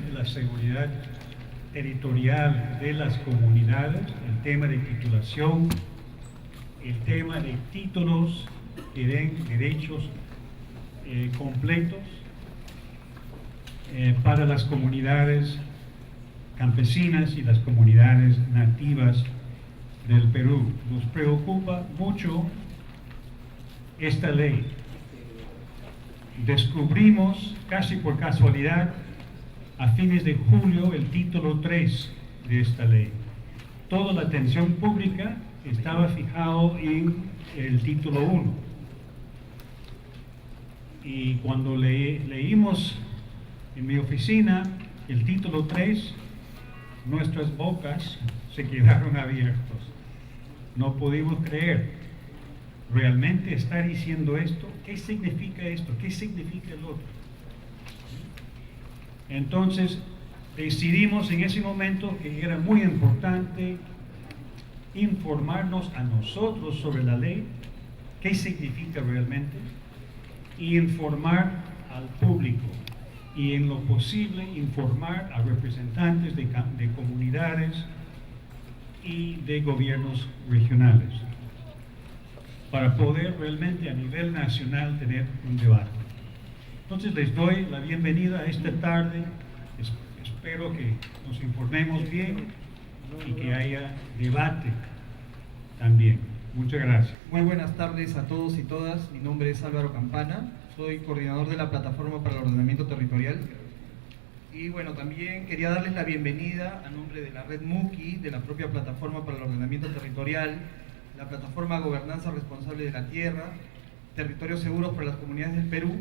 realmente la seguridad territorial de las comunidades, el tema de titulación, el tema de títulos que den derechos completos para las comunidades campesinas y las comunidades nativas del Perú. Nos preocupa mucho esta ley. Descubrimos casi por casualidad a fines de julio el título 3 de esta ley. Toda la atención pública estaba fijado en el título 1. Y cuando leímos en mi oficina el título 3, nuestras bocas se quedaron abiertas. No pudimos creer. ¿Realmente está diciendo esto? ¿Qué significa esto? ¿Qué significa el otro? Entonces decidimos en ese momento que era muy importante informarnos a nosotros sobre la ley, qué significa realmente, y informar al público, y en lo posible informar a representantes de comunidades y de gobiernos regionales, para poder realmente a nivel nacional tener un debate. Entonces les doy la bienvenida a esta tarde. Espero que nos informemos bien y que haya debate también. Muchas gracias. Muy buenas tardes a todos y todas. Mi nombre es Álvaro Campana. Soy coordinador de la Plataforma para el Ordenamiento Territorial. Y bueno, también quería darles la bienvenida a nombre de la red MUCI, de la propia Plataforma para el Ordenamiento Territorial, la Plataforma Gobernanza Responsable de la Tierra, Territorios Seguros para las Comunidades del Perú.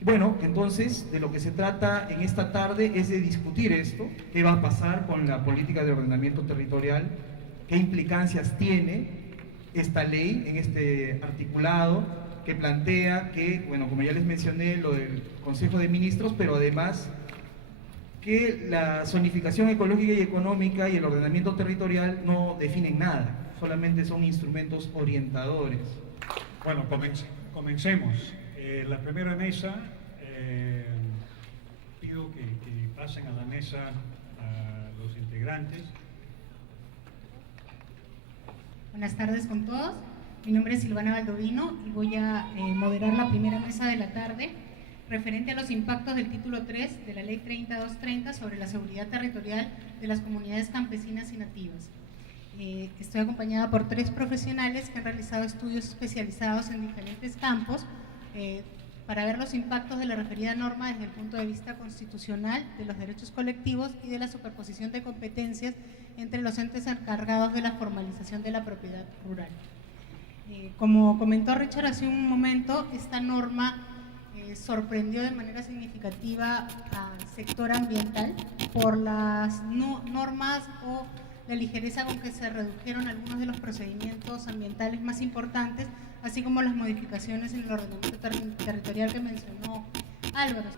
Y bueno, entonces de lo que se trata en esta tarde es de discutir esto, qué va a pasar con la política de ordenamiento territorial, qué implicancias tiene esta ley en este articulado que plantea que, bueno, como ya les mencioné, lo del Consejo de Ministros, pero además que la zonificación ecológica y económica y el ordenamiento territorial no definen nada, solamente son instrumentos orientadores. Bueno, comencemos. La primera mesa, pido que pasen a la mesa a los integrantes. Buenas tardes con todos. Mi nombre es Silvana Baldovino y voy a moderar la primera mesa de la tarde referente a los impactos del título 3 de la Ley 30230 sobre la seguridad territorial de las comunidades campesinas y nativas. Estoy acompañada por 3 profesionales que han realizado estudios especializados en diferentes campos para ver los impactos de la referida norma desde el punto de vista constitucional, de los derechos colectivos y de la superposición de competencias entre los entes encargados de la formalización de la propiedad rural. Como comentó Richard hace un momento, esta norma sorprendió de manera significativa al sector ambiental por las normas o la ligereza con que se redujeron algunos de los procedimientos ambientales más importantes, así como las modificaciones en el ordenamiento territorial que mencionó Álvaro.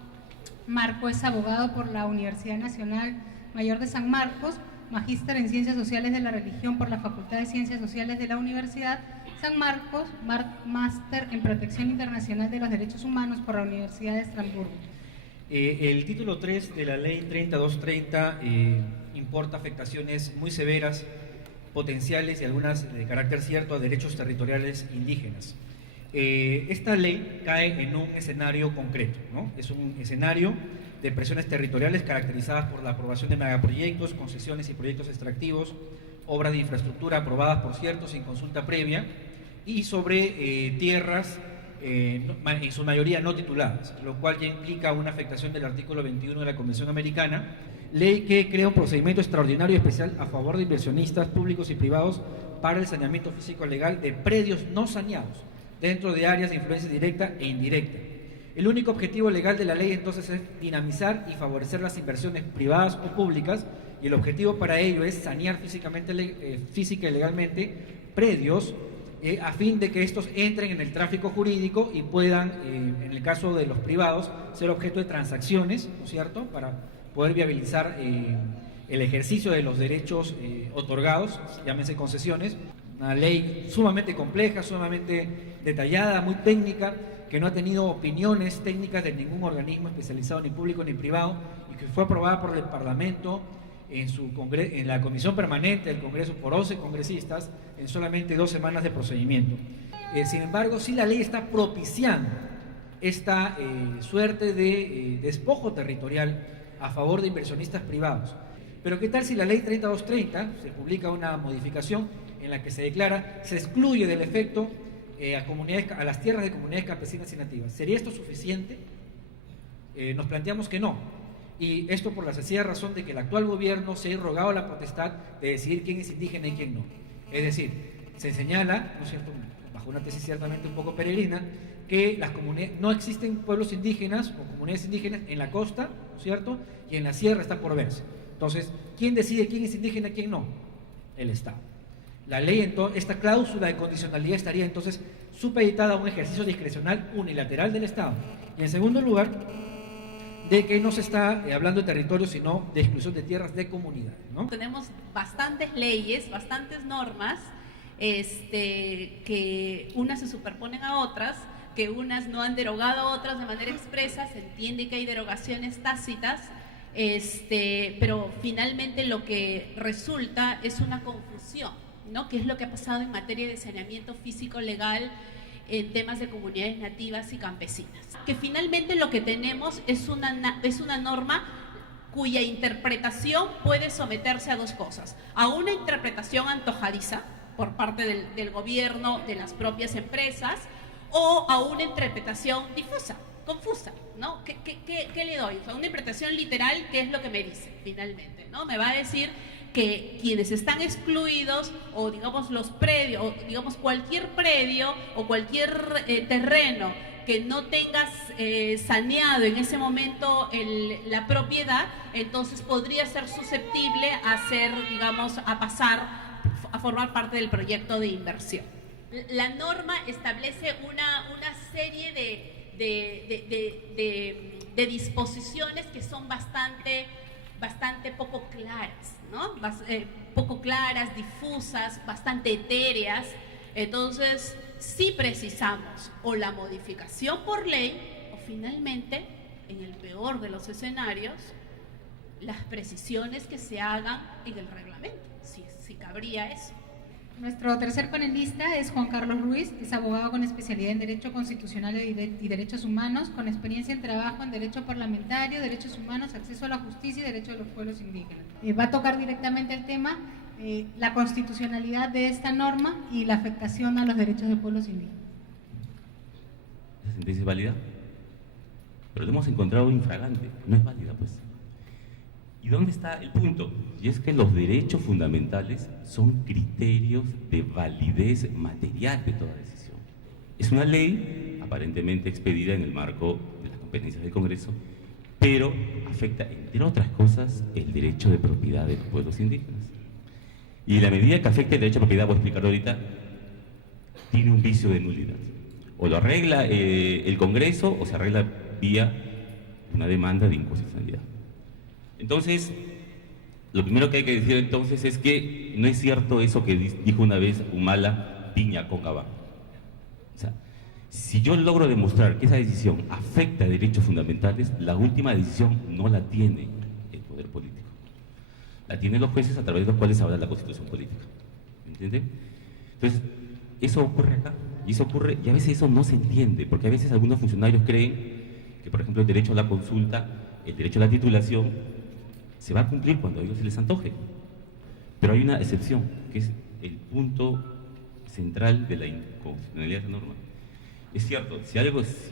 Marco es abogado por la Universidad Nacional Mayor de San Marcos, magíster en Ciencias Sociales de la Religión por la Facultad de Ciencias Sociales de la Universidad San Marcos, máster en Protección Internacional de los Derechos Humanos por la Universidad de Estrasburgo. El título 3 de la Ley 30230 importa afectaciones muy severas, potenciales y algunas de carácter cierto a derechos territoriales indígenas. Esta ley cae en un escenario concreto, ¿no? Es un escenario de presiones territoriales caracterizadas por la aprobación de megaproyectos, concesiones y proyectos extractivos, obras de infraestructura aprobadas, por cierto, sin consulta previa, y sobre tierras en su mayoría no tituladas, lo cual ya implica una afectación del artículo 21 de la Convención Americana, ley que crea un procedimiento extraordinario y especial a favor de inversionistas públicos y privados para el saneamiento físico legal de predios no saneados dentro de áreas de influencia directa e indirecta. El único objetivo legal de la ley entonces es dinamizar y favorecer las inversiones privadas o públicas, y el objetivo para ello es sanear física y legalmente predios a fin de que estos entren en el tráfico jurídico y puedan, en el caso de los privados, ser objeto de transacciones, ¿no es cierto?, para poder viabilizar el ejercicio de los derechos otorgados, llámense concesiones, Una ley sumamente compleja, sumamente detallada, muy técnica, que no ha tenido opiniones técnicas de ningún organismo especializado, ni público ni privado, y que fue aprobada por el Parlamento en la Comisión Permanente del Congreso por 11 congresistas en solamente 2 semanas de procedimiento. Sin embargo, sí la ley está propiciando esta suerte de despojo territorial a favor de inversionistas privados. Pero ¿qué tal si la ley 3230 se publica una modificación en la que se declara, se excluye del efecto a las tierras de comunidades campesinas y nativas? ¿Sería esto suficiente? Nos planteamos que no. Y esto por la sencilla razón de que el actual gobierno se ha arrogado la potestad de decidir quién es indígena y quién no. Es decir, se señala, ¿no es cierto?, bajo una tesis ciertamente un poco peregrina, que no existen pueblos indígenas o comunidades indígenas en la costa, ¿no es cierto?, y en la sierra está por verse. Entonces, ¿quién decide quién es indígena y quién no? El Estado. La ley, esta cláusula de condicionalidad estaría entonces supeditada a un ejercicio discrecional unilateral del Estado. Y en segundo lugar, de que no se está hablando de territorio, sino de exclusión de tierras de comunidades, ¿no? Tenemos bastantes leyes, bastantes normas, que unas se superponen a otras, que unas no han derogado a otras de manera expresa, se entiende que hay derogaciones tácitas, pero finalmente lo que resulta es una confusión, ¿no? Que es lo que ha pasado en materia de saneamiento físico legal en temas de comunidades nativas y campesinas. Que finalmente lo que tenemos es una norma cuya interpretación puede someterse a 2 cosas: a una interpretación antojadiza por parte del gobierno, de las propias empresas, o a una interpretación difusa, confusa, ¿no? ¿Qué le doy? O sea, una interpretación literal, ¿qué es lo que me dice finalmente, ¿no? Me va a decir que quienes están excluidos, o digamos los predios, o digamos cualquier predio o cualquier terreno que no tengas saneado en ese momento la propiedad, entonces podría ser susceptible a pasar a formar parte del proyecto de inversión. La norma establece una serie de disposiciones que son bastante poco claras, ¿no? Poco claras, difusas, bastante etéreas. Entonces, sí precisamos o la modificación por ley o finalmente, en el peor de los escenarios, las precisiones que se hagan en el reglamento, si cabría eso. Nuestro tercer panelista es Juan Carlos Ruiz, es abogado con especialidad en Derecho Constitucional y Derechos Humanos, con experiencia en trabajo en Derecho Parlamentario, Derechos Humanos, Acceso a la Justicia y Derecho de los Pueblos Indígenas. Va a tocar directamente el tema, la constitucionalidad de esta norma y la afectación a los derechos de pueblos indígenas. ¿Esa sentencia es válida? Pero lo hemos encontrado infragante, no es válida, pues. ¿Y dónde está el punto? Y es que los derechos fundamentales son criterios de validez material de toda decisión. Es una ley aparentemente expedida en el marco de las competencias del Congreso, pero afecta, entre otras cosas, el derecho de propiedad de los pueblos indígenas. Y la medida que afecta el derecho de propiedad, voy a explicar ahorita, tiene un vicio de nulidad. O lo arregla el Congreso o se arregla vía una demanda de inconstitucionalidad. Entonces, lo primero que hay que decir entonces es que no es cierto eso que dijo una vez Humala, piña con abajo. O sea, si yo logro demostrar que esa decisión afecta a derechos fundamentales, la última decisión no la tiene el poder político. La tienen los jueces a través de los cuales habla la Constitución política. ¿Entienden? Entonces, eso ocurre acá. Y eso ocurre, y a veces eso no se entiende, porque a veces algunos funcionarios creen que, por ejemplo, el derecho a la consulta, el derecho a la titulación, se va a cumplir cuando a ellos se les antoje. Pero hay una excepción, que es el punto central de la inconstitucionalidad de la norma. Es cierto, si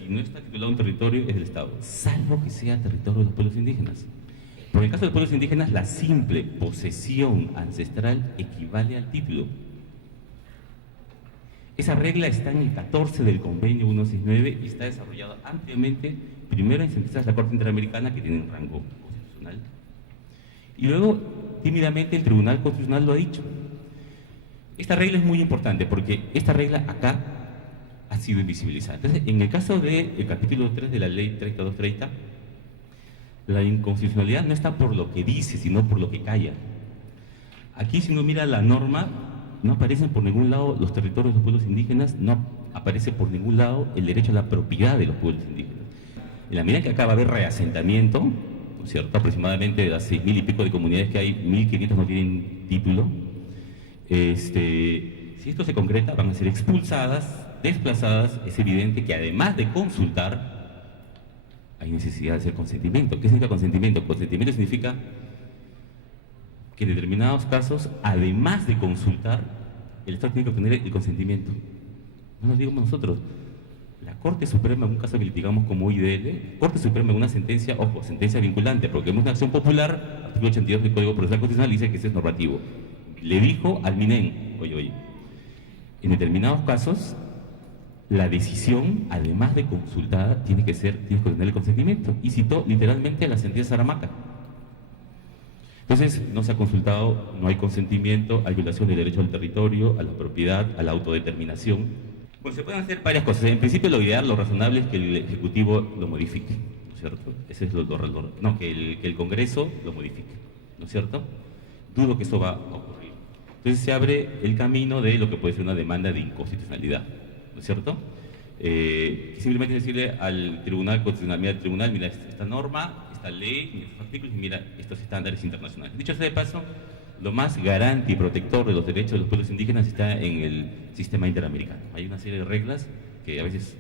no está titulado un territorio, es del Estado, salvo que sea territorio de los pueblos indígenas. Pero en el caso de los pueblos indígenas, la simple posesión ancestral equivale al título. Esa regla está en el 14 del Convenio 169 y está desarrollada ampliamente, primero en sentencias de la Corte Interamericana, que tienen rango constitucional, y luego, tímidamente, el Tribunal Constitucional lo ha dicho. Esta regla es muy importante porque esta regla acá ha sido invisibilizada. Entonces, en el caso del capítulo 3 de la Ley 3230, la inconstitucionalidad no está por lo que dice, sino por lo que calla. Aquí, si uno mira la norma, no aparecen por ningún lado los territorios de los pueblos indígenas, no aparece por ningún lado el derecho a la propiedad de los pueblos indígenas. En la medida que acá va a haber reasentamiento, ¿no es cierto? Aproximadamente de las 6.000 y pico de comunidades que hay, 1.500 no tienen título. Si esto se concreta, van a ser expulsadas, desplazadas. Es evidente que además de consultar, hay necesidad de hacer consentimiento. ¿Qué significa consentimiento? Consentimiento significa que en determinados casos, además de consultar, el Estado tiene que obtener el consentimiento. No lo digamos nosotros. La Corte Suprema, en un caso que litigamos como IDL, Corte Suprema en una sentencia, ojo, sentencia vinculante, porque es una acción popular, artículo 82 del Código Procesal Constitucional dice que ese es normativo. Le dijo al MINEN, oye, en determinados casos, la decisión, además de consultada, tiene que tener el consentimiento. Y citó literalmente la sentencia Saramaca. Entonces, no se ha consultado, no hay consentimiento, hay violación del derecho al territorio, a la propiedad, a la autodeterminación. Pues se pueden hacer varias cosas. En principio, lo ideal, lo razonable es que el Ejecutivo lo modifique, ¿no es cierto? Ese es que el Congreso lo modifique, ¿no es cierto? Dudo que eso va a ocurrir. Entonces se abre el camino de lo que puede ser una demanda de inconstitucionalidad, ¿no es cierto? Simplemente decirle al Tribunal Constitucional, mira, el Tribunal, mira esta norma, esta ley, mira estos artículos y mira estos estándares internacionales. Dicho sea de paso, lo más garante y protector de los derechos de los pueblos indígenas está en el sistema interamericano. Hay una serie de reglas que a veces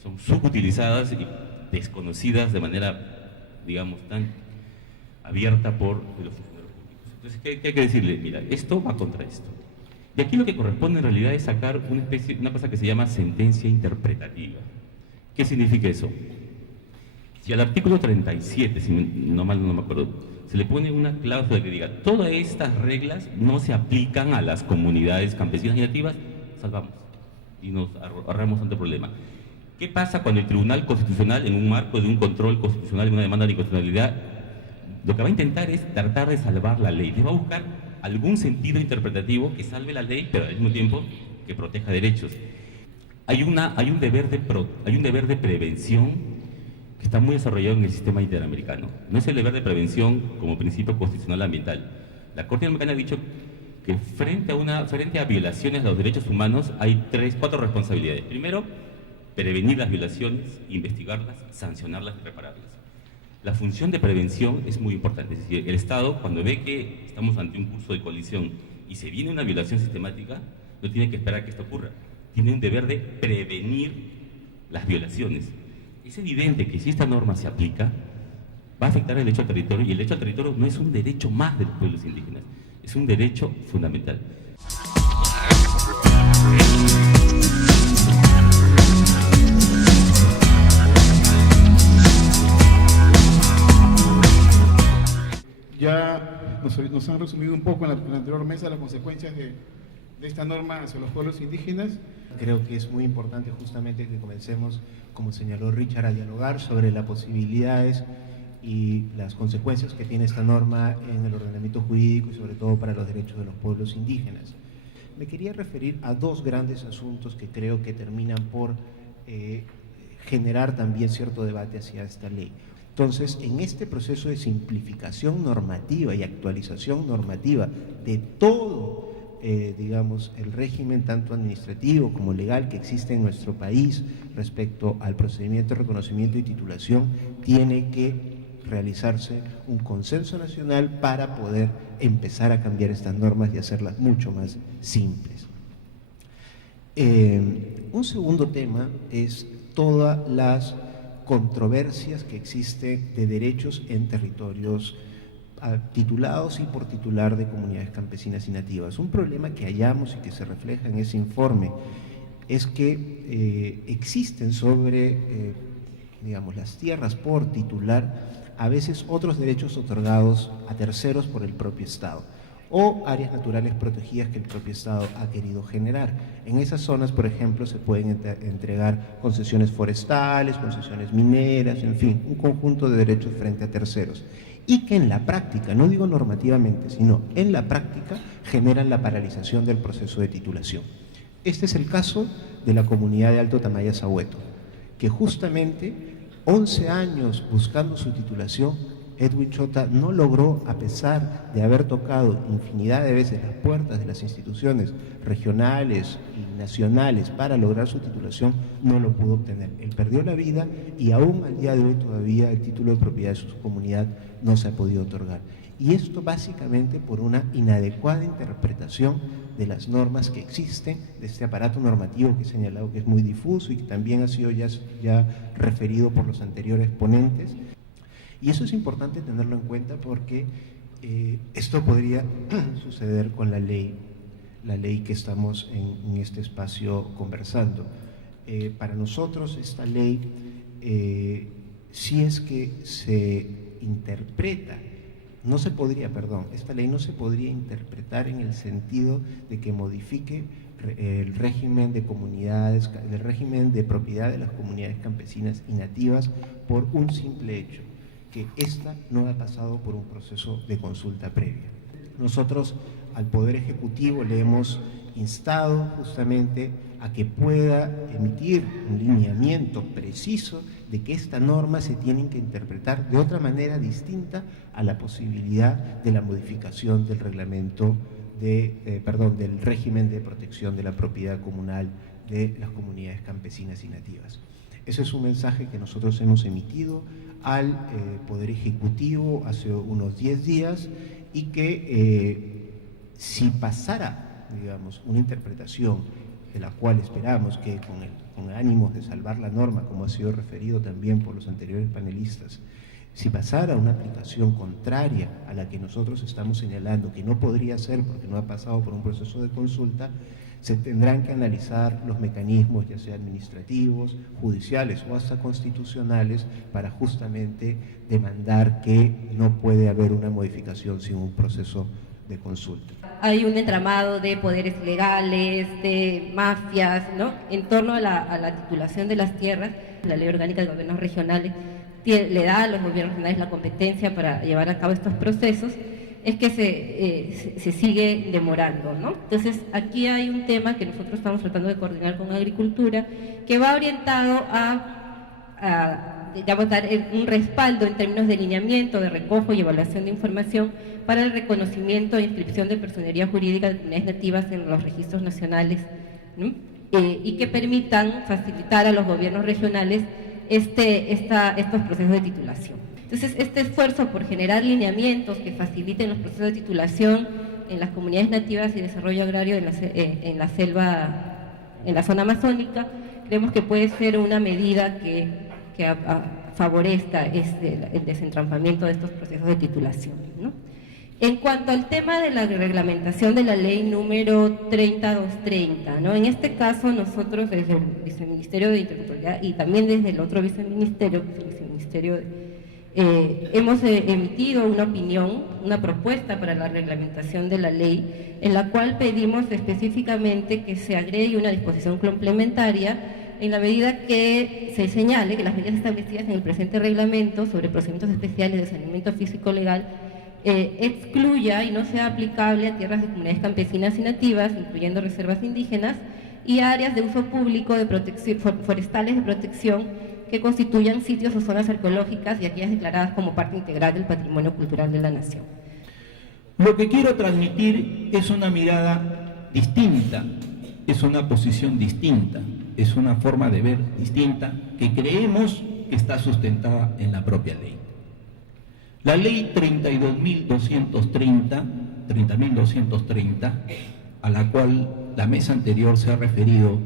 son subutilizadas y desconocidas de manera, digamos, tan abierta por los funcionarios públicos. Entonces, ¿qué hay que decirle? Mira, esto va contra esto. Y aquí lo que corresponde en realidad es sacar una cosa que se llama sentencia interpretativa. ¿Qué significa eso? Si al artículo 37, si no mal no me acuerdo, se le pone una cláusula que diga todas estas reglas no se aplican a las comunidades campesinas y nativas, salvamos y nos ahorramos tanto problema. ¿Qué pasa cuando el Tribunal Constitucional, en un marco de un control constitucional, en una demanda de inconstitucionalidad, lo que va a intentar es tratar de salvar la ley? Le va a buscar algún sentido interpretativo que salve la ley, pero al mismo tiempo que proteja derechos. Hay un deber de prevención que está muy desarrollado en el sistema interamericano. No es el deber de prevención como principio constitucional ambiental. La Corte Interamericana ha dicho que frente a violaciones a los derechos humanos hay 4 responsabilidades. Primero, prevenir las violaciones, investigarlas, sancionarlas y repararlas. La función de prevención es muy importante. Es decir, el Estado, cuando ve que estamos ante un curso de colisión y se viene una violación sistemática, no tiene que esperar a que esto ocurra. Tiene un deber de prevenir las violaciones. Es evidente que si esta norma se aplica, va a afectar el derecho al territorio, y el derecho al territorio no es un derecho más de los pueblos indígenas, es un derecho fundamental. Ya nos han resumido un poco en la anterior mesa las consecuencias de esta norma hacia los pueblos indígenas. Creo que es muy importante justamente que comencemos, como señaló Richard, a dialogar sobre las posibilidades y las consecuencias que tiene esta norma en el ordenamiento jurídico y sobre todo para los derechos de los pueblos indígenas. Me quería referir a 2 grandes asuntos que creo que terminan por generar también cierto debate hacia esta ley. Entonces, en este proceso de simplificación normativa y actualización normativa de todo, digamos, el régimen tanto administrativo como legal que existe en nuestro país respecto al procedimiento de reconocimiento y titulación, tiene que realizarse un consenso nacional para poder empezar a cambiar estas normas y hacerlas mucho más simples. Un segundo tema es todas las controversias que existen de derechos en territorios titulados y por titular de comunidades campesinas y nativas. Un problema que hallamos y que se refleja en ese informe es que existen sobre, digamos, las tierras por titular a veces otros derechos otorgados a terceros por el propio Estado o áreas naturales protegidas que el propio Estado ha querido generar. En esas zonas, por ejemplo, se pueden entregar concesiones forestales, concesiones mineras, en fin, un conjunto de derechos frente a terceros. Y que en la práctica, no digo normativamente, sino en la práctica, generan la paralización del proceso de titulación. Este es el caso de la comunidad de Alto Tamaya-Sahueto, que justamente 11 años buscando su titulación Edwin Chota no logró, a pesar de haber tocado infinidad de veces las puertas de las instituciones regionales y nacionales para lograr su titulación, no lo pudo obtener. Él perdió la vida y aún al día de hoy todavía el título de propiedad de su comunidad no se ha podido otorgar. Y esto básicamente por una inadecuada interpretación de las normas que existen, de este aparato normativo que he señalado que es muy difuso y que también ha sido ya referido por los anteriores ponentes. Y eso es importante tenerlo en cuenta porque esto podría suceder con la ley que estamos en este espacio conversando. Para nosotros esta ley, si es que se interpreta, esta ley no se podría interpretar en el sentido de que modifique el régimen de comunidades, el régimen de propiedad de las comunidades campesinas y nativas por un simple hecho, que ésta no ha pasado por un proceso de consulta previa. Nosotros al Poder Ejecutivo le hemos instado justamente a que pueda emitir un lineamiento preciso de que esta norma se tiene que interpretar de otra manera distinta a la posibilidad de la modificación del reglamento del régimen de protección de la propiedad comunal de las comunidades campesinas y nativas. Ese es un mensaje que nosotros hemos emitido al Poder Ejecutivo hace unos 10 días y que si pasara, digamos, una interpretación de la cual esperamos que con ánimos de salvar la norma, como ha sido referido también por los anteriores panelistas, si pasara una aplicación contraria a la que nosotros estamos señalando, que no podría ser porque no ha pasado por un proceso de consulta, se tendrán que analizar los mecanismos, ya sea administrativos, judiciales o hasta constitucionales, para justamente demandar que no puede haber una modificación sin un proceso de consulta. Hay un entramado de poderes legales, de mafias, ¿no?, en torno a la titulación de las tierras. La Ley Orgánica de Gobiernos Regionales le da a los gobiernos regionales la competencia para llevar a cabo estos procesos, es que se sigue demorando, ¿no? Entonces, aquí hay un tema que nosotros estamos tratando de coordinar con Agricultura, que va orientado a dar un respaldo en términos de lineamiento, de recojo y evaluación de información para el reconocimiento e inscripción de personería jurídica de comunidades nativas en los registros nacionales, ¿no? Y que permitan facilitar a los gobiernos regionales estos procesos de titulación. Entonces, este esfuerzo por generar lineamientos que faciliten los procesos de titulación en las comunidades nativas y desarrollo agrario en la selva, en la zona amazónica, creemos que puede ser una medida que favorezca el desentrampamiento de estos procesos de titulación, ¿no? En cuanto al tema de la reglamentación de la ley número 30230, ¿no?, en este caso nosotros desde el Viceministerio de Interculturalidad y también desde el otro viceministerio, hemos emitido una opinión, una propuesta para la reglamentación de la ley, en la cual pedimos específicamente que se agregue una disposición complementaria en la medida que se señale que las medidas establecidas en el presente reglamento sobre procedimientos especiales de saneamiento físico legal excluya y no sea aplicable a tierras de comunidades campesinas y nativas, incluyendo reservas indígenas y áreas de uso público de protección, forestales de protección que constituyan sitios o zonas arqueológicas y aquellas declaradas como parte integral del patrimonio cultural de la nación. Lo que quiero transmitir es una mirada distinta, es una posición distinta, es una forma de ver distinta que creemos que está sustentada en la propia ley. La ley 30.230, a la cual la mesa anterior se ha referido,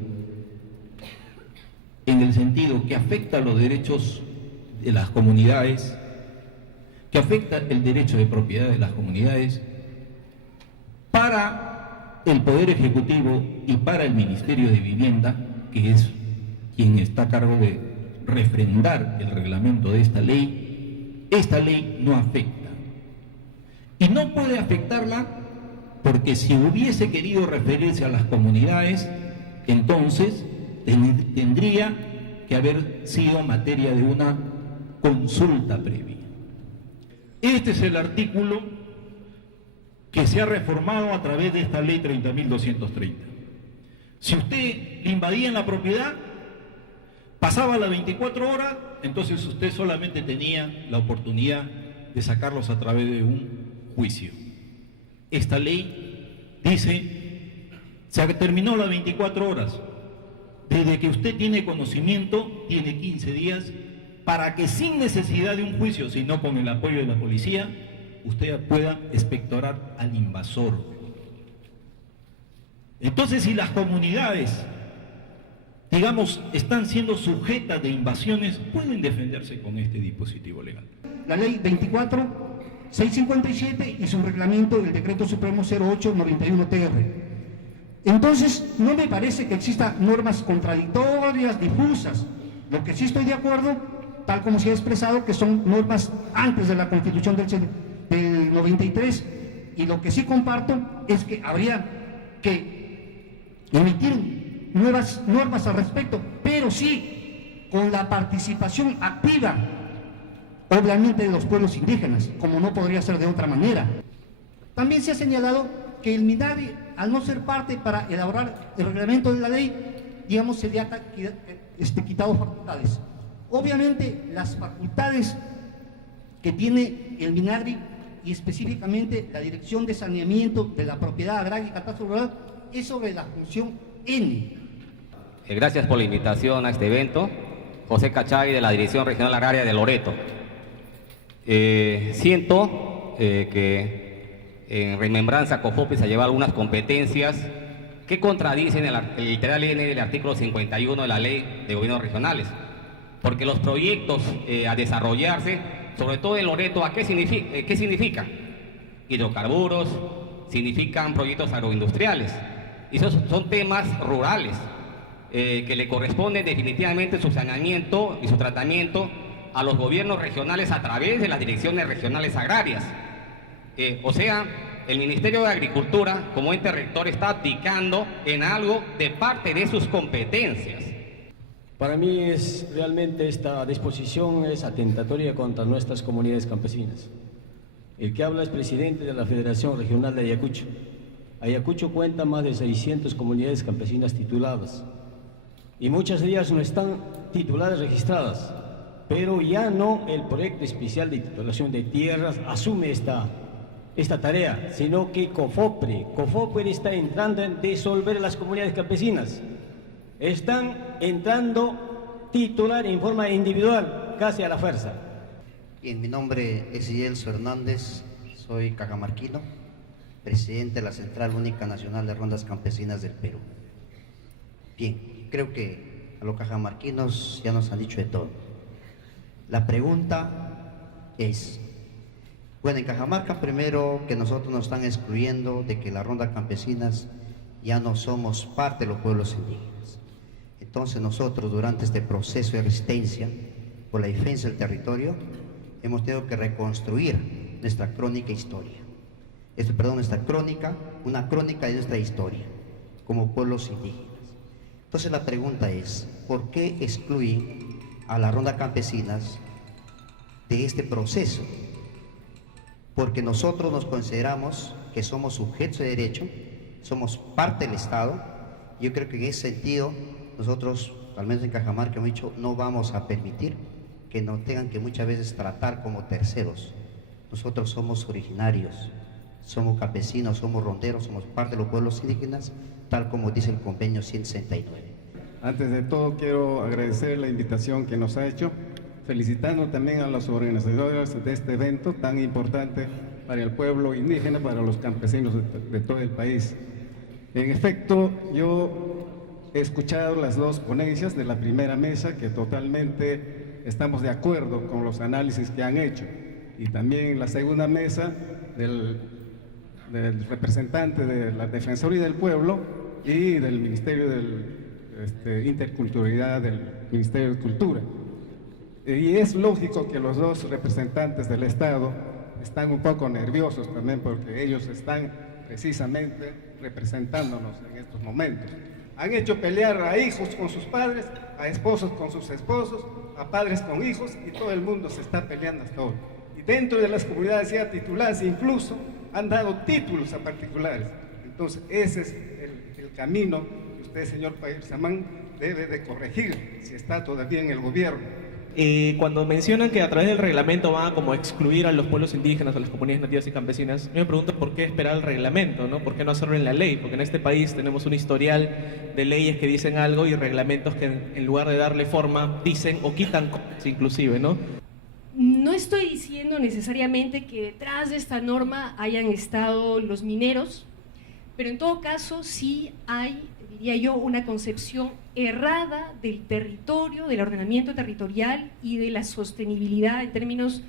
en el sentido que afecta a los derechos de las comunidades, que afecta el derecho de propiedad de las comunidades, para el Poder Ejecutivo y para el Ministerio de Vivienda, que es quien está a cargo de refrendar el reglamento de esta ley no afecta. Y no puede afectarla porque si hubiese querido referirse a las comunidades, entonces tendría que haber sido materia de una consulta previa. Este es el artículo que se ha reformado a través de esta ley 30.230. Si usted le invadía en la propiedad, pasaba las 24 horas, entonces usted solamente tenía la oportunidad de sacarlos a través de un juicio. Esta ley dice, se terminó las 24 horas. Desde que usted tiene conocimiento, tiene 15 días para que sin necesidad de un juicio, sino con el apoyo de la policía, usted pueda expectorar al invasor. Entonces, si las comunidades, digamos, están siendo sujetas de invasiones, pueden defenderse con este dispositivo legal. La ley 24.657 y su reglamento del decreto supremo 0891-TR. Entonces, no me parece que existan normas contradictorias, difusas. Lo que sí estoy de acuerdo, tal como se ha expresado, que son normas antes de la Constitución del 93, y lo que sí comparto es que habría que emitir nuevas normas al respecto, pero sí con la participación activa, obviamente, de los pueblos indígenas, como no podría ser de otra manera. También se ha señalado que el MINAVI, al no ser parte para elaborar el reglamento de la ley, digamos, se le ha quitado facultades. Obviamente, las facultades que tiene el MINAVI y específicamente la Dirección de Saneamiento de la Propiedad Agraria y Catastro Rural es sobre la función N. Gracias por la invitación a este evento. José Cachay, de la Dirección Regional Agraria de Loreto. Siento que en remembranza COFOPE se ha llevado algunas competencias que contradicen el literal N del artículo 51 de la Ley de Gobiernos Regionales, porque los proyectos a desarrollarse, sobre todo en Loreto, ¿qué significa? Hidrocarburos, significan proyectos agroindustriales, y esos son temas rurales que le corresponden definitivamente su saneamiento y su tratamiento a los gobiernos regionales a través de las direcciones regionales agrarias. O sea, el Ministerio de Agricultura, como ente rector, está abdicando en algo de parte de sus competencias. Para mí realmente esta disposición es atentatoria contra nuestras comunidades campesinas. El que habla es presidente de la Federación Regional de Ayacucho. Ayacucho cuenta más de 600 comunidades campesinas tituladas y muchas de ellas no están tituladas registradas, pero ya no el proyecto especial de titulación de tierras asume esta tarea, sino que COFOPRE está entrando en disolver las comunidades campesinas. Están entrando titular en forma individual, casi a la fuerza. Bien, mi nombre es Yelso Hernández, soy cajamarquino, presidente de la Central Única Nacional de Rondas Campesinas del Perú. Bien, creo que a los cajamarquinos ya nos han dicho de todo. La pregunta es, bueno, en Cajamarca primero que nosotros nos están excluyendo de que las rondas campesinas ya no somos parte de los pueblos indígenas. Entonces nosotros durante este proceso de resistencia por la defensa del territorio hemos tenido que reconstruir nuestra crónica historia. Una crónica de nuestra historia como pueblos indígenas. Entonces la pregunta es, ¿por qué excluyen a las rondas campesinas de este proceso? Porque nosotros nos consideramos que somos sujetos de derecho, somos parte del Estado. Yo creo que en ese sentido nosotros, al menos en Cajamarca, hemos dicho, no vamos a permitir que nos tengan que muchas veces tratar como terceros. Nosotros somos originarios, somos campesinos, somos ronderos, somos parte de los pueblos indígenas, tal como dice el convenio 169. Antes de todo quiero agradecer la invitación que nos ha hecho, felicitando también a los organizadores de este evento tan importante para el pueblo indígena, para los campesinos de todo el país. En efecto, yo he escuchado las dos ponencias de la primera mesa, que totalmente estamos de acuerdo con los análisis que han hecho, y también la segunda mesa del representante de la Defensoría del Pueblo y del Ministerio de Interculturalidad del Ministerio de Cultura. Y es lógico que los dos representantes del Estado están un poco nerviosos también, porque ellos están precisamente representándonos en estos momentos. Han hecho pelear a hijos con sus padres, a esposos con sus esposos, a padres con hijos, y todo el mundo se está peleando hasta hoy. Y dentro de las comunidades ya tituladas incluso han dado títulos a particulares. Entonces ese es el camino que usted, señor Payar Samán, debe de corregir si está todavía en el gobierno. Cuando mencionan que a través del reglamento van a como excluir a los pueblos indígenas, a las comunidades nativas y campesinas, yo me pregunto por qué esperar el reglamento, ¿no? ¿Por qué no hacerlo en la ley? Porque en este país tenemos un historial de leyes que dicen algo y reglamentos que en lugar de darle forma dicen o quitan cosas inclusive, ¿no? No estoy diciendo necesariamente que detrás de esta norma hayan estado los mineros, pero en todo caso sí hay, diría yo, una concepción errada del territorio, del ordenamiento territorial y de la sostenibilidad en términos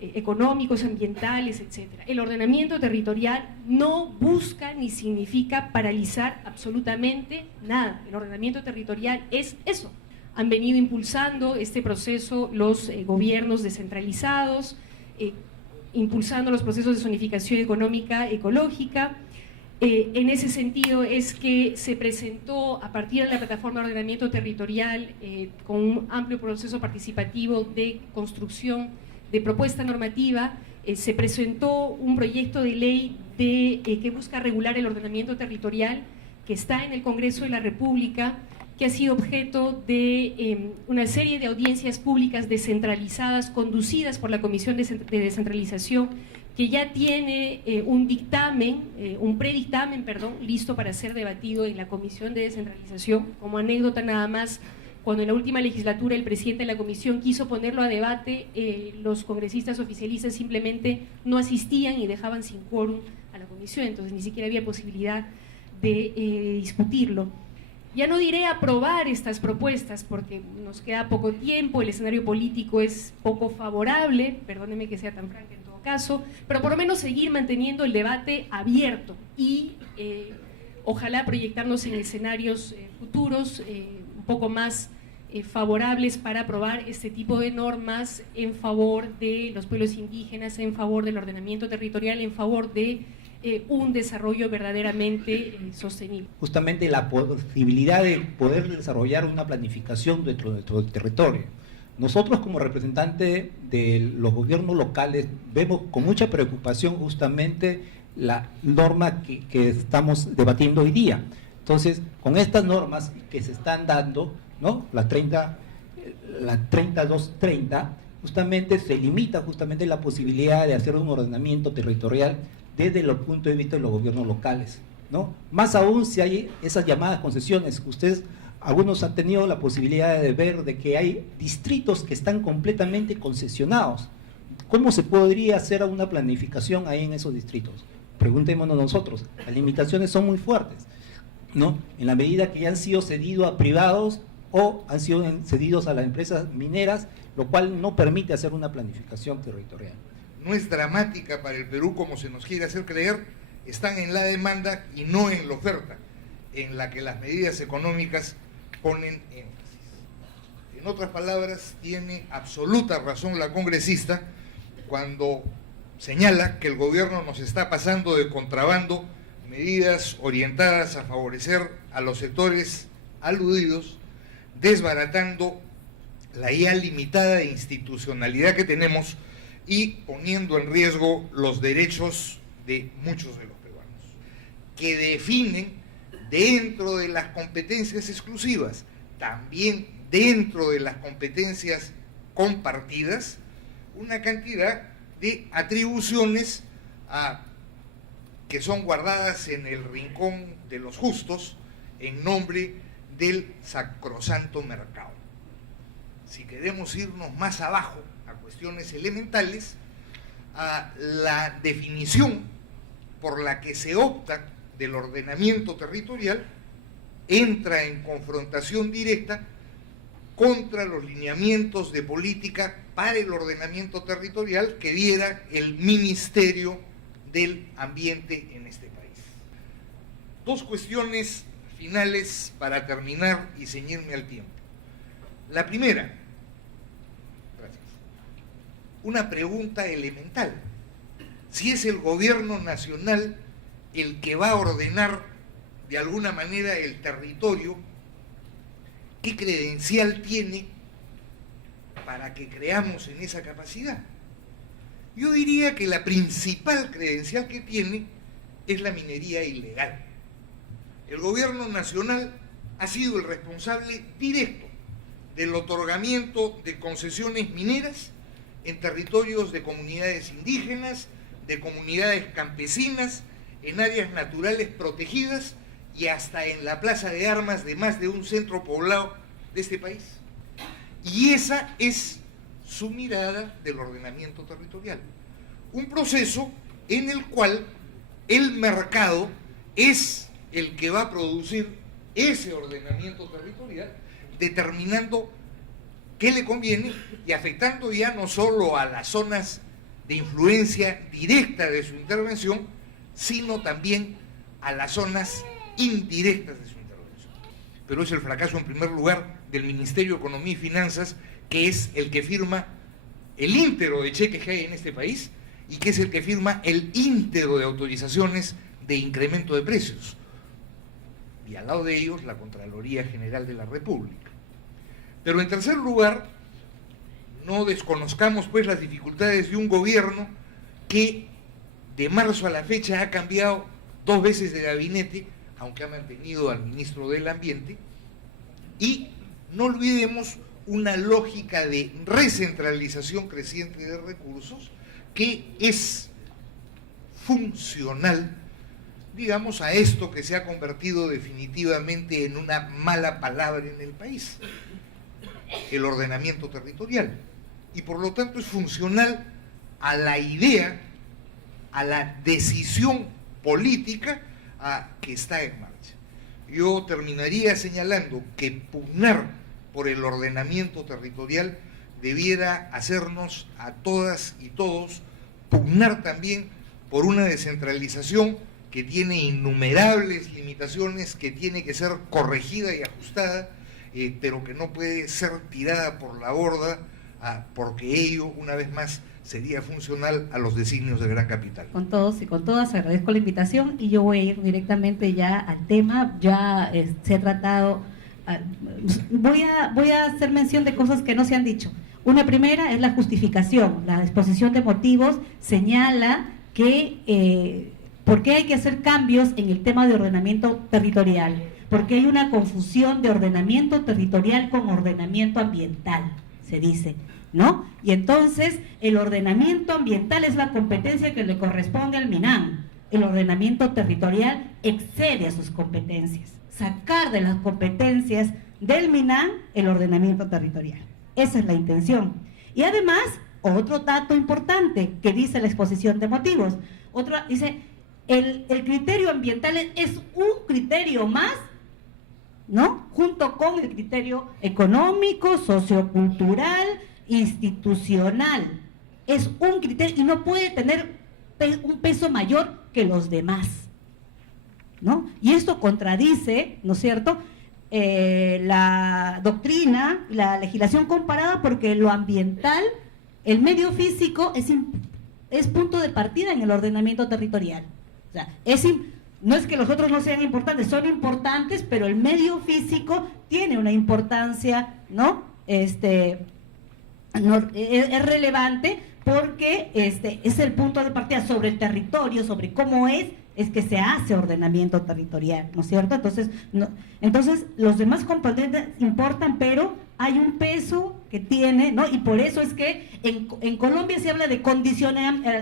económicos, ambientales, etc. El ordenamiento territorial no busca ni significa paralizar absolutamente nada. El ordenamiento territorial es eso. Han venido impulsando este proceso los gobiernos descentralizados, impulsando los procesos de zonificación económica, ecológica. En ese sentido es que se presentó a partir de la plataforma de ordenamiento territorial con un amplio proceso participativo de construcción de propuesta normativa, se presentó un proyecto de ley que busca regular el ordenamiento territorial que está en el Congreso de la República, que ha sido objeto de una serie de audiencias públicas descentralizadas conducidas por la Comisión de Descentralización, que ya tiene un dictamen, un predictamen, perdón, listo para ser debatido en la Comisión de Descentralización. Como anécdota nada más, cuando en la última legislatura el presidente de la comisión quiso ponerlo a debate, los congresistas oficialistas simplemente no asistían y dejaban sin quórum a la comisión, entonces ni siquiera había posibilidad de discutirlo. Ya no diré aprobar estas propuestas porque nos queda poco tiempo, el escenario político es poco favorable, perdónenme que sea tan franca en todo caso, pero por lo menos seguir manteniendo el debate abierto y ojalá proyectarnos en escenarios futuros un poco más favorables para aprobar este tipo de normas en favor de los pueblos indígenas, en favor del ordenamiento territorial, en favor de un desarrollo verdaderamente sostenible. Justamente la posibilidad de poder desarrollar una planificación dentro del territorio. Nosotros como representantes de los gobiernos locales vemos con mucha preocupación justamente la norma que estamos debatiendo hoy día. Entonces, con estas normas que se están dando, ¿no? La 3230, justamente se limita justamente la posibilidad de hacer un ordenamiento territorial desde el punto de vista de los gobiernos locales, ¿no? Más aún si hay esas llamadas concesiones. Ustedes, algunos han tenido la posibilidad de ver de que hay distritos que están completamente concesionados. ¿Cómo se podría hacer una planificación ahí en esos distritos? Preguntémonos nosotros. Las limitaciones son muy fuertes, ¿no? En la medida que ya han sido cedidos a privados o han sido cedidos a las empresas mineras, lo cual no permite hacer una planificación territorial. No es dramática para el Perú como se nos quiere hacer creer, están en la demanda y no en la oferta, en la que las medidas económicas ponen énfasis. En otras palabras, tiene absoluta razón la congresista cuando señala que el gobierno nos está pasando de contrabando medidas orientadas a favorecer a los sectores aludidos, desbaratando la ya limitada institucionalidad que tenemos y poniendo en riesgo los derechos de muchos de los peruanos, que definen dentro de las competencias exclusivas, también dentro de las competencias compartidas, una cantidad de atribuciones que son guardadas en el rincón de los justos en nombre del sacrosanto mercado. Si queremos irnos más abajo a cuestiones elementales, a la definición por la que se opta del ordenamiento territorial entra en confrontación directa contra los lineamientos de política para el ordenamiento territorial que diera el Ministerio del Ambiente en este país. Dos cuestiones finales para terminar y ceñirme al tiempo. La primera, una pregunta elemental. Si es el gobierno nacional el que va a ordenar de alguna manera el territorio, ¿qué credencial tiene para que creamos en esa capacidad? Yo diría que la principal credencial que tiene es la minería ilegal. El gobierno nacional ha sido el responsable directo del otorgamiento de concesiones mineras en territorios de comunidades indígenas, de comunidades campesinas, en áreas naturales protegidas y hasta en la plaza de armas de más de un centro poblado de este país. Y esa es su mirada del ordenamiento territorial. Un proceso en el cual el mercado es el que va a producir ese ordenamiento territorial, determinando qué le conviene y afectando ya no solo a las zonas de influencia directa de su intervención, sino también a las zonas indirectas de su intervención. Pero es el fracaso, en primer lugar, del Ministerio de Economía y Finanzas, que es el que firma el íntero de cheques que hay en este país y que es el que firma el íntero de autorizaciones de incremento de precios. Y al lado de ellos, la Contraloría General de la República. Pero en tercer lugar, no desconozcamos pues las dificultades de un gobierno que de marzo a la fecha ha cambiado 2 veces de gabinete, aunque ha mantenido al ministro del Ambiente, y no olvidemos una lógica de recentralización creciente de recursos que es funcional, digamos, a esto que se ha convertido definitivamente en una mala palabra en el país, el ordenamiento territorial, y por lo tanto es funcional a la idea, a la decisión política que está en marcha. Yo terminaría señalando que pugnar por el ordenamiento territorial debiera hacernos a todas y todos pugnar también por una descentralización que tiene innumerables limitaciones, que tiene que ser corregida y ajustada, pero que no puede ser tirada por la borda, porque ello, una vez más, sería funcional a los designios del gran capital. Con todos y con todas agradezco la invitación y yo voy a ir directamente ya al tema. Ya se ha tratado, voy a hacer mención de cosas que no se han dicho. Una primera es la justificación. La exposición de motivos señala que ¿por qué hay que hacer cambios en el tema de ordenamiento territorial? Porque hay una confusión de ordenamiento territorial con ordenamiento ambiental, se dice, ¿no? Y entonces el ordenamiento ambiental es la competencia que le corresponde al MINAM. El ordenamiento territorial excede a sus competencias. Sacar de las competencias del MINAM el ordenamiento territorial. Esa es la intención. Y además, otro dato importante que dice la exposición de motivos. Dice, el criterio ambiental es un criterio más, ¿no? Junto con el criterio económico, sociocultural, institucional. Es un criterio y no puede tener un peso mayor que los demás, ¿no? Y esto contradice, ¿no es cierto?, la doctrina, la legislación comparada, porque lo ambiental, el medio físico es punto de partida en el ordenamiento territorial. O sea, no es que los otros no sean importantes, son importantes, pero el medio físico tiene una importancia, ¿no? Es relevante porque es el punto de partida sobre el territorio, sobre cómo es que se hace ordenamiento territorial, ¿no es cierto? Entonces los demás componentes importan, pero hay un peso que tiene, ¿no? Y por eso es que en Colombia se habla de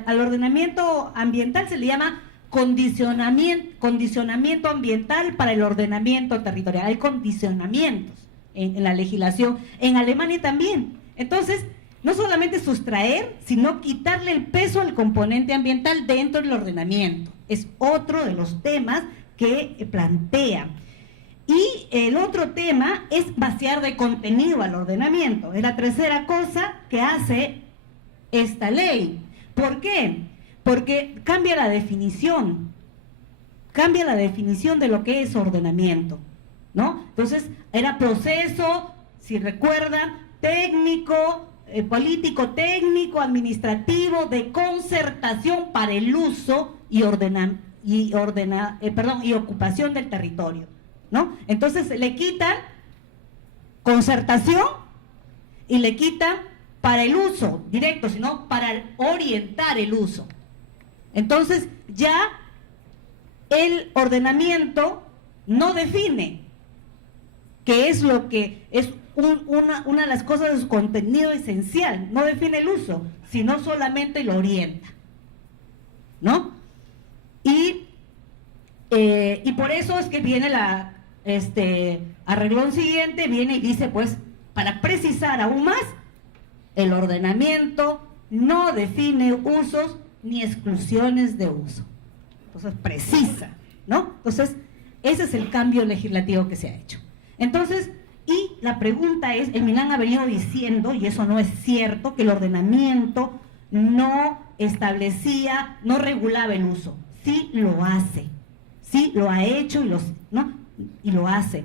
al ordenamiento ambiental se le llama condicionamiento ambiental para el ordenamiento territorial. Hay condicionamientos en la legislación, en Alemania también. Entonces, no solamente sustraer, sino quitarle el peso al componente ambiental dentro del ordenamiento. Es otro de los temas que plantea. Y el otro tema es vaciar de contenido al ordenamiento. Es la tercera cosa que hace esta ley. ¿Por qué? Porque cambia la definición de lo que es ordenamiento, ¿no? Entonces, era proceso, si recuerdan, técnico, político, técnico, administrativo, de concertación para el uso y ocupación del territorio, ¿no? Entonces le quitan concertación y le quitan para el uso directo, sino para orientar el uso. Entonces ya el ordenamiento no define que es lo que es una de las cosas de su contenido esencial. No define el uso, sino solamente lo orienta, ¿no? Y por eso es que viene a renglón siguiente, viene y dice, pues, para precisar aún más, el ordenamiento no define usos ni exclusiones de uso. Entonces, precisa, ¿no? Entonces, ese es el cambio legislativo que se ha hecho. Entonces, y la pregunta es, el MINAN ha venido diciendo, y eso no es cierto, que el ordenamiento no establecía, no regulaba el uso. Sí lo hace, sí lo ha hecho y lo hace.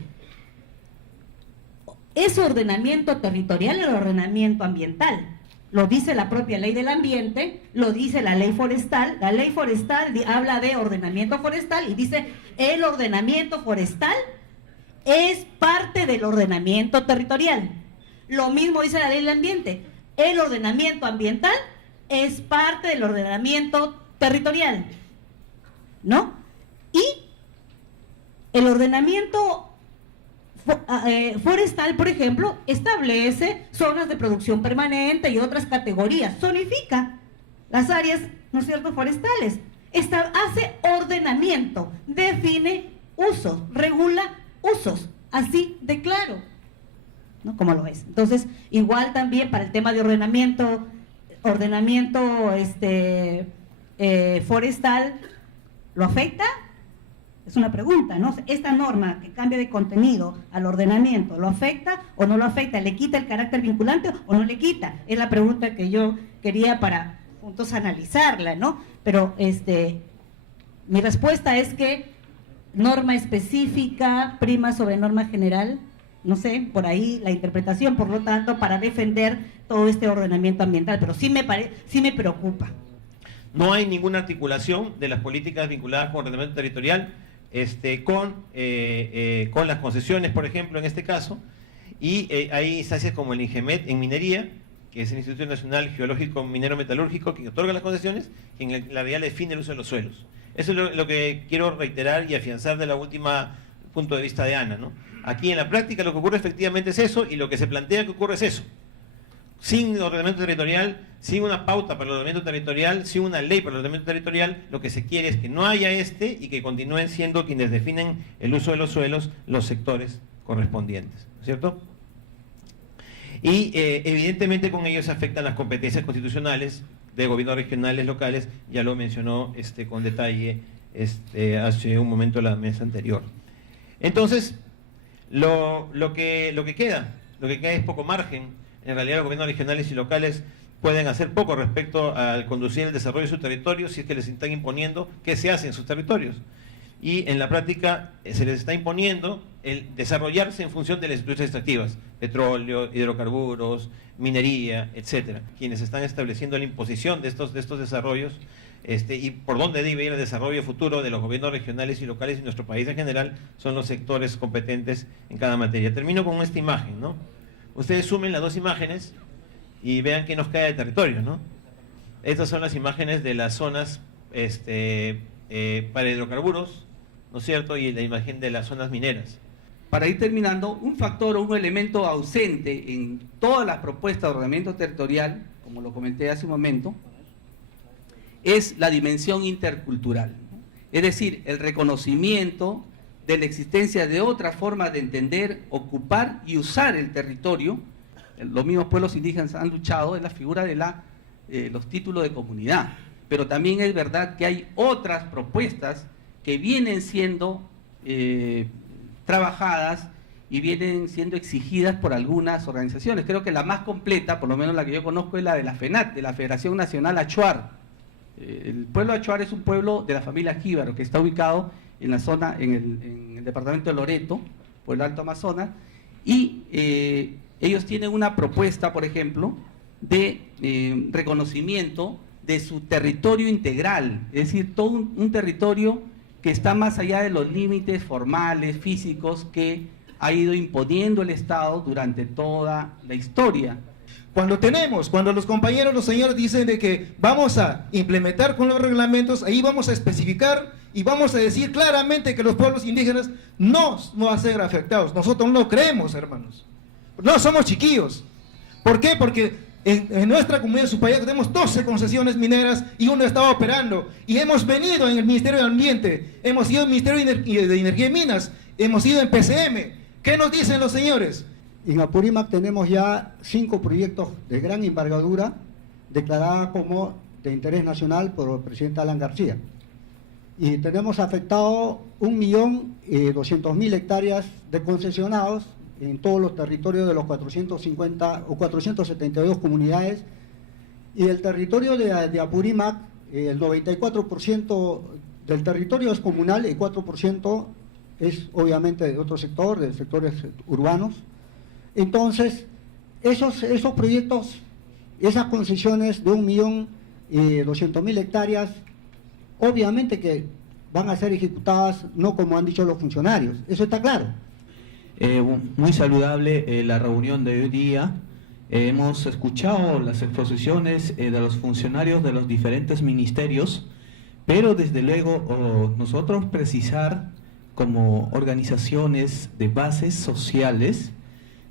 ¿Es ordenamiento territorial el ordenamiento ambiental? Lo dice la propia ley del ambiente, lo dice la ley forestal. La ley forestal habla de ordenamiento forestal y dice el ordenamiento forestal es parte del ordenamiento territorial. Lo mismo dice la ley del ambiente. El ordenamiento ambiental es parte del ordenamiento territorial, ¿no? Y el ordenamiento forestal, por ejemplo, establece zonas de producción permanente y otras categorías, zonifica las áreas, ¿no es cierto?, forestales, hace ordenamiento, define usos, regula usos, así de claro, ¿no? Como lo es. Entonces, igual también para el tema de ordenamiento forestal, ¿lo afecta? Es una pregunta, ¿no? ¿Esta norma que cambia de contenido al ordenamiento, ¿lo afecta o no lo afecta? ¿Le quita el carácter vinculante o no le quita? Es la pregunta que yo quería para juntos analizarla, ¿no? Pero mi respuesta es que norma específica prima sobre norma general, no sé, por ahí la interpretación, por lo tanto, para defender todo este ordenamiento ambiental, pero sí me preocupa. No hay ninguna articulación de las políticas vinculadas con ordenamiento territorial con las concesiones, por ejemplo, en este caso, y hay instancias como el INGEMET en minería, que es el Instituto Nacional Geológico Minero Metalúrgico, que otorga las concesiones, y en la realidad define el uso de los suelos. Eso es lo que quiero reiterar y afianzar de la última punto de vista de Ana, ¿no? Aquí en la práctica lo que ocurre efectivamente es eso, y lo que se plantea que ocurre es eso. Sin ordenamiento territorial, sin una pauta para el ordenamiento territorial, sin una ley para el ordenamiento territorial, lo que se quiere es que no haya y que continúen siendo quienes definen el uso de los suelos los sectores correspondientes, ¿cierto? Y evidentemente con ello se afectan las competencias constitucionales de gobiernos regionales, locales, ya lo mencionó con detalle hace un momento la mesa anterior. Entonces, lo que queda es poco margen. En realidad los gobiernos regionales y locales pueden hacer poco respecto al conducir el desarrollo de su territorio si es que les están imponiendo qué se hace en sus territorios. Y en la práctica se les está imponiendo el desarrollarse en función de las industrias extractivas, petróleo, hidrocarburos, minería, etcétera, quienes están estableciendo la imposición de estos desarrollos y por dónde debe ir el desarrollo futuro de los gobiernos regionales y locales y nuestro país en general son los sectores competentes en cada materia. Termino con esta imagen, ¿no? Ustedes sumen las dos imágenes y vean qué nos cae de territorio, ¿no? Estas son las imágenes de las zonas para hidrocarburos, ¿no es cierto? Y la imagen de las zonas mineras. Para ir terminando, un factor o un elemento ausente en todas las propuestas de ordenamiento territorial, como lo comenté hace un momento, es la dimensión intercultural. Es decir, el reconocimiento de la existencia de otra forma de entender, ocupar y usar el territorio. Los mismos pueblos indígenas han luchado en la figura de los títulos de comunidad, pero también es verdad que hay otras propuestas que vienen siendo trabajadas y vienen siendo exigidas por algunas organizaciones. Creo que la más completa, por lo menos la que yo conozco, es la de la FENAT, de la Federación Nacional Achuar. El pueblo Achuar es un pueblo de la familia Jíbaro, que está ubicado en la zona, en el departamento de Loreto, por el Alto Amazonas, y ellos tienen una propuesta, por ejemplo, de reconocimiento de su territorio integral, es decir, todo un territorio que está más allá de los límites formales, físicos, que ha ido imponiendo el Estado durante toda la historia. Cuando los compañeros, los señores dicen de que vamos a implementar con los reglamentos, ahí vamos a especificar y vamos a decir claramente que los pueblos indígenas no van a ser afectados. Nosotros no lo creemos, hermanos. No somos chiquillos. ¿Por qué? Porque en nuestra comunidad de Supayá tenemos 12 concesiones mineras y uno estaba operando. Y hemos venido en el Ministerio de Ambiente, hemos ido al Ministerio de Energía y Minas, hemos ido en PCM. ¿Qué nos dicen los señores? En Apurímac tenemos ya 5 proyectos de gran envergadura declarada como de interés nacional por el presidente Alan García. Y tenemos afectado 1.200.000 hectáreas de concesionados en todos los territorios de los 450 o 472 comunidades. Y el territorio de Apurímac, el 94% del territorio es comunal, el 4% es obviamente de otro sector, de sectores urbanos. Entonces, esos proyectos, esas concesiones de 1.200.000 hectáreas, obviamente que van a ser ejecutadas no como han dicho los funcionarios, eso está claro. Muy saludable la reunión de hoy día. Hemos escuchado las exposiciones de los funcionarios de los diferentes ministerios, pero desde luego nosotros precisar como organizaciones de bases sociales,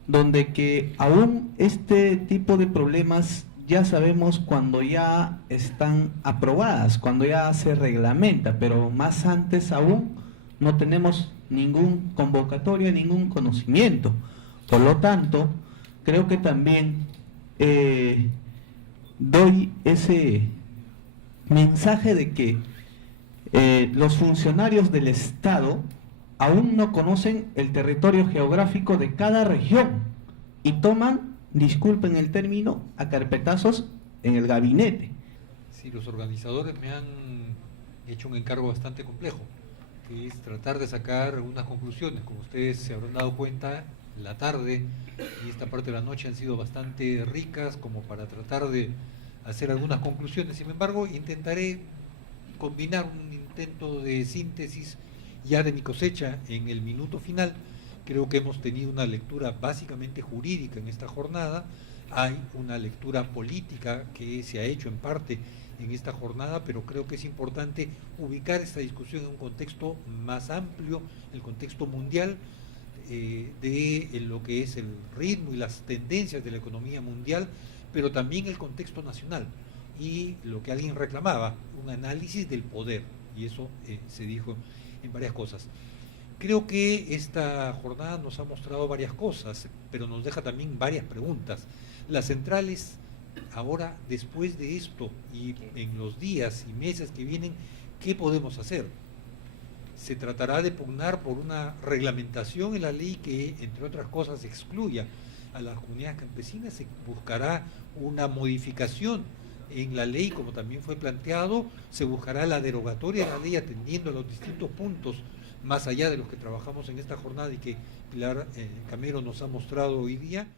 donde que aún este tipo de problemas ya sabemos cuando ya están aprobadas, cuando ya se reglamenta, pero más antes aún no tenemos ningún convocatoria, ningún conocimiento. Por lo tanto, creo que también doy ese mensaje de que los funcionarios del Estado aún no conocen el territorio geográfico de cada región y toman, disculpen el término, a carpetazos en el gabinete. Sí, los organizadores me han hecho un encargo bastante complejo, que es tratar de sacar algunas conclusiones. Como ustedes se habrán dado cuenta, la tarde y esta parte de la noche han sido bastante ricas como para tratar de hacer algunas conclusiones. Sin embargo, intentaré combinar un intento de síntesis ya de mi cosecha en el minuto final. Creo que hemos tenido una lectura básicamente jurídica en esta jornada. Hay una lectura política que se ha hecho en parte en esta jornada, pero creo que es importante ubicar esta discusión en un contexto más amplio, el contexto mundial, de lo que es el ritmo y las tendencias de la economía mundial, pero también el contexto nacional y lo que alguien reclamaba, un análisis del poder, y eso se dijo en varias cosas. Creo que esta jornada nos ha mostrado varias cosas, pero nos deja también varias preguntas. Las centrales, ahora, después de esto y en los días y meses que vienen, ¿qué podemos hacer? Se tratará de pugnar por una reglamentación en la ley que, entre otras cosas, excluya a las comunidades campesinas. Se buscará una modificación en la ley, como también fue planteado. Se buscará la derogatoria de la ley atendiendo a los distintos puntos, más allá de los que trabajamos en esta jornada y que Pilar Camero nos ha mostrado hoy día.